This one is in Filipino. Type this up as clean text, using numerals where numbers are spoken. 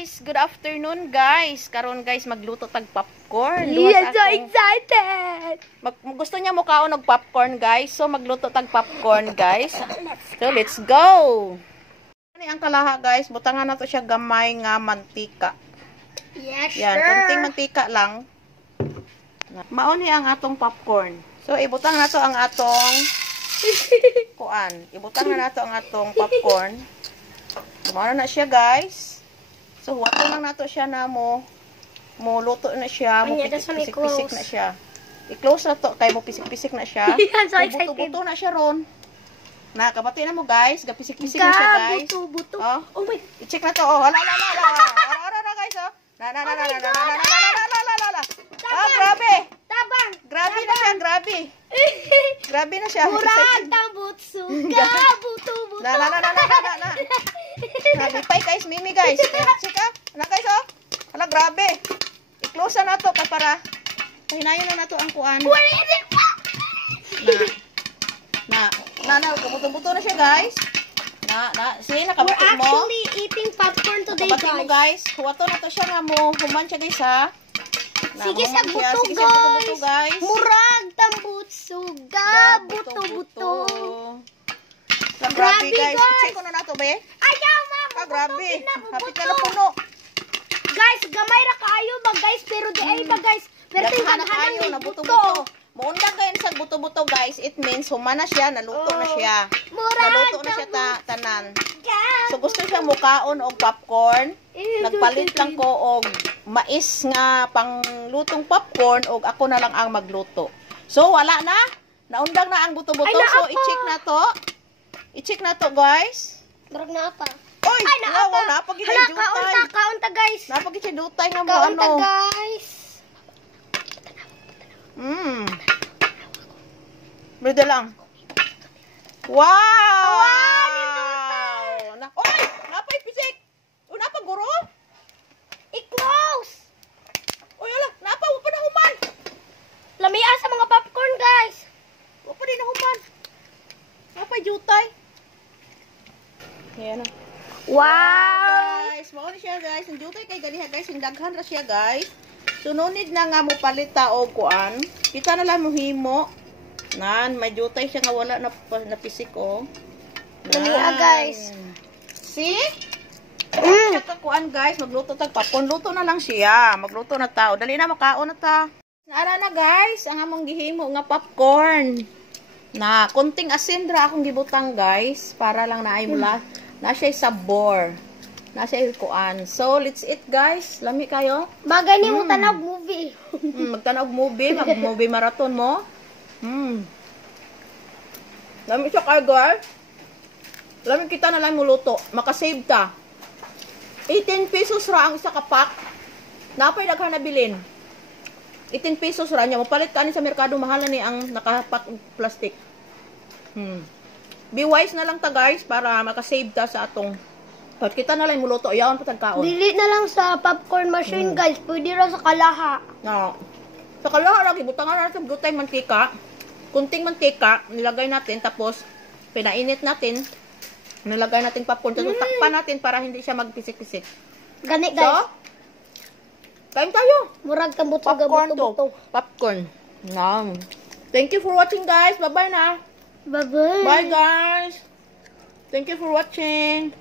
guys, good afternoon guys. Karon guys magluto tag popcorn. Yes, so excited. Gusto niya mo kaon og popcorn guys. So magluto tag popcorn guys. So let's go. Ani ang kalaha guys, butangan nato siya gamay nga mantika. Yes, Yan, sir. konting mantika lang. Mao ni ang atong popcorn. So ibutang nato ang atong kuan. Ibutang na nato ang atong popcorn. Gumana na siya guys. So wato lang nato siya na mo luto na siya, mo pisik-pisik na siya. I-close na to kay mo pisik-pisik na siya. So excited. Buto-buto na siya ron. Na kabati na mo guys, gapisik-pisik na siya guys. Buto-buto. Oh, Oh my. i-check na to. Oh, hala guys oh. Na. Ah, grabe. Tabang. Grabe na siya, grabe. Grabe na siya. Murag tambutsu. Buto-buto. Na. Nalipay guys, mimi guys. Check ah. Ano guys oh? Hala, grabe. I-close na to para hinayon na nato ang kuan. Na, kabuto-buto na siya guys. Sige, We're nakabuto mo. actually eating popcorn today, Kapatid mo guys, huwato na to siya nga mo. Human siya guys ha. Sige sa buto, Sige sa buto guys. Murag tambutsu. Buto-buto. Grabe Grabe, guys. guys. I-check ko na nato be. Ayaw, ma'am. Ah, grabe. Hapit ka na Buto. puno. Guys, gamay ra kaayo ba guys, pero di ay ba guys. Pero Daghan na tingnan kayo na ng buto-buto. Muundag kayo sa buto-buto guys. It means human na siya, naluto na siya. Naluto na siya tanan. So gusto siya mukaon og popcorn. Nagpalit lang ko og mais nga panglutong popcorn og ako na lang ang magluto. So wala na. Naundang na ang buto-buto. Ay, So naapa. i-check na to. I-check na to guys. Murag na pa. Oy, Ay, naapa. napagit Hala, siya dutay. kaunta guys. Napagit siya dutay nga mo Kaunta ano. guys. Brida lang. Wow! Oy! Napay pisik! O, napa guro? I-close. Oy, ala! Napa! Huwag pa na human! Lamia sa mga popcorn guys. Huwag pa din na human! Napay jutay! Ayan na. Wow. Guys, mao ni siya guys. Ang jutay kay ganiha guys. Yung daghan ra siya guys. Sununid na nga mo palita o kuan. Kita na lang mo himo. Nan, may jutay siya nga wala na napisik o. Lamia guys. See? Siya kakuan guys, magluto tag popcorn. Luto na lang siya. Magluto na tao. Dali na makaon na ta. Naara na guys, ang among gihimo nga popcorn. Na konting asin ra akong gibutang guys para lang naay mula. Na siya sabor. Na siya kuan. So let's eat guys. Lami kayo. Bagay ni mo tanaw movie. Magtanaw og movie, mag-movie marathon mo. Lami siya kayo guys. Lami kita na lang muluto. Makasave ta. 18 pesos ra ang isa ka pack. Napay daghan na bilin. 18 pesos ra niya. Mapalit ka ni sa merkado, mahal na ni ang nakapack og plastic. Be wise na lang ta guys para makasave ta sa atong. Pag kita na lang muluto, ayawan pa tagkaon. Dili na lang sa popcorn machine guys. Pwede ra sa kalaha. No. Sa kalaha lagi butangan natin gutay mantika. Kunting mantika, nilagay natin tapos pinainit natin. Nilagay natin popcorn, tapos takpan natin para hindi siya magpisik-pisik. Gani So, guys. kain tayo. Murag tambutsu Popcorn buto-buto. to. Popcorn. No. Thank you for watching guys. Bye-bye na. Bye-bye. Bye guys. Thank you for watching.